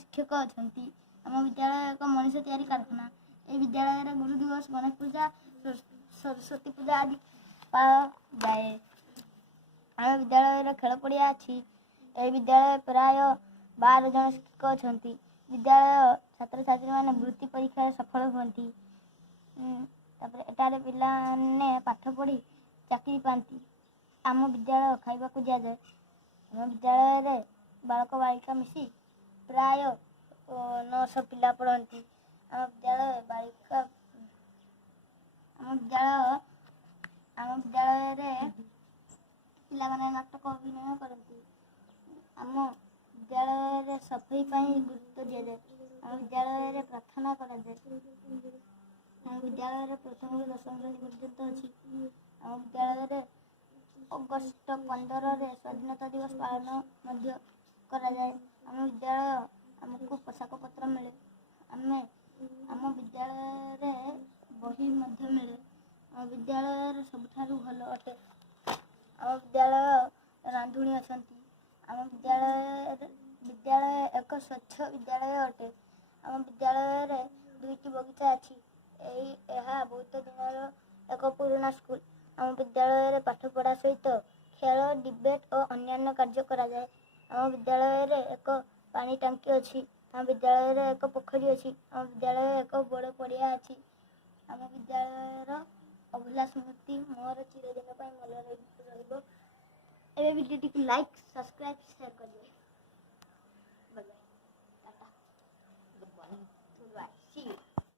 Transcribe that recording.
शिक्षक अच्छा आम विद्यालय एक मनीष तैयारी कारखाना। ये विद्यालय गुरु दिवस गणेश पूजा सरस्वती पूजा आदि पाल जाए। आम विद्यालय खेल पड़िया अच्छी। ये विद्यालय प्राय 12 जन शिक्षक अच्छा। विद्यालय छात्र छात्री मैंने वृत्ति परीक्षा सफल हुंती। एटारे पिलाने पाठ पढ़ी चाकरी पाती। आम विद्यालय खाइबा को दिया जाए। आम विद्यालय बालक बालिका मिसी प्राय 900 पिला पढ़ती। आम विद्यालय बालिका आम विद्यालय पिला माने नाटक अभिनय करती। आम विद्यालय सफाई गुरुत्व दि जाए। आम विद्यालय प्रार्थना करा जाए। आम विद्यालय प्रथम 10वीं श्रेणी पर्यंत अच्छी। आम विद्यालय अगस्ट 15 स्वाधीनता दिवस पालन करा जाए। आम विद्यालय आमको पोशाक पत्र मिले। आम विद्यालय बही मिले। आम विद्यालय सबुठारु भल अटे। आम विद्यालय रांधुणी अच्छा। आम विद्यालय एक स्वच्छ विद्यालय अटे। आम विद्यालय 2टी बगीचा अच्छी। यह बहुत दिन एक पुराना स्कूल। आम विद्यालय पाठ पढ़ा सहित खेल डिबेट और अन्य कार्य करा जाए। आम विद्यालय एक पानी टांकी अच्छी। आम विद्यालय एक पोखरी अच्छी। आम विद्यालय एक बड़ पड़िया अच्छी। आम विद्यालय अभूला स्मृति मोर चिरदिन मन रही। वीडियो लाइक सब्सक्राइब शेयर कर दिए।